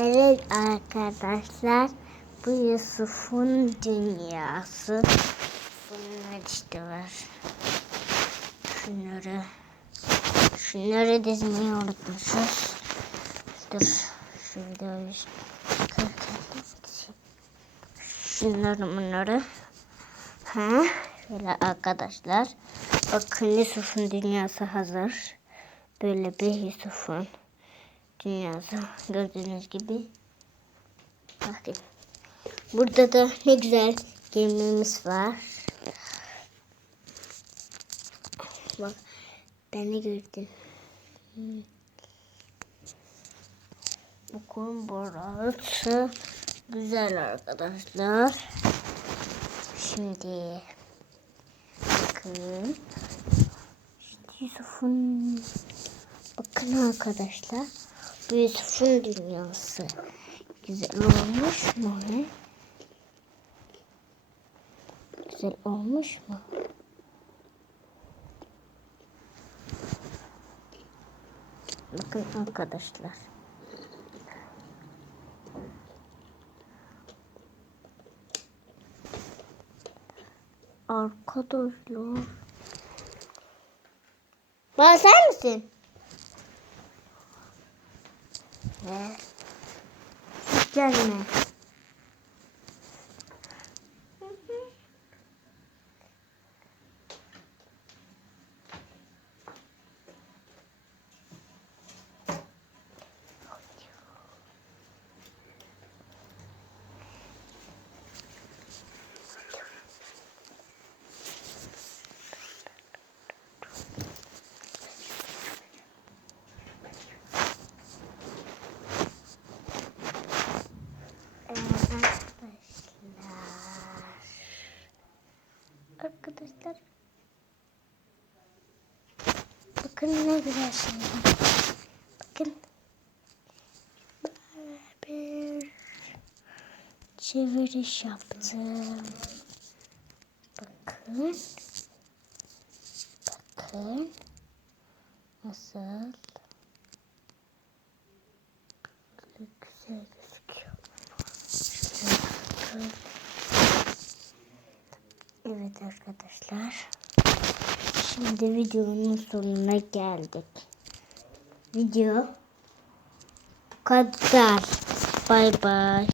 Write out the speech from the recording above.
Evet arkadaşlar bu Yusuf'un dünyası. Bunlar işte var. Şunları şunları dizmeyi unutmuşuz. Dur şu videoyu Şunları bunları. Ha, şöyle arkadaşlar. Bakın Yusuf'un dünyası hazır. Böyle bir Yusuf'un dünyası gördüğünüz gibi. Bakın. Burada da ne güzel gemimiz var. Bak ben de gördüm. Hmm. Bakın burası güzel arkadaşlar. Şimdi bakın. İşte Yusuf'un bakın arkadaşlar. Yusuf'un dünyası. Güzel olmuş mu? Güzel olmuş mu? Bakın arkadaşlar. Arkadaşlar. Bana sen Hiç gelme. Arkadaşlar. Bakın ne güzel şeyler. Bakın. Böyle bir çeviriş yaptım. Bakın. Bakın. Nasıl? Güzel gözüküyor. Şöyle. Evet arkadaşlar. Şimdi videonun sonuna geldik. Video bu kadar. Bay bay.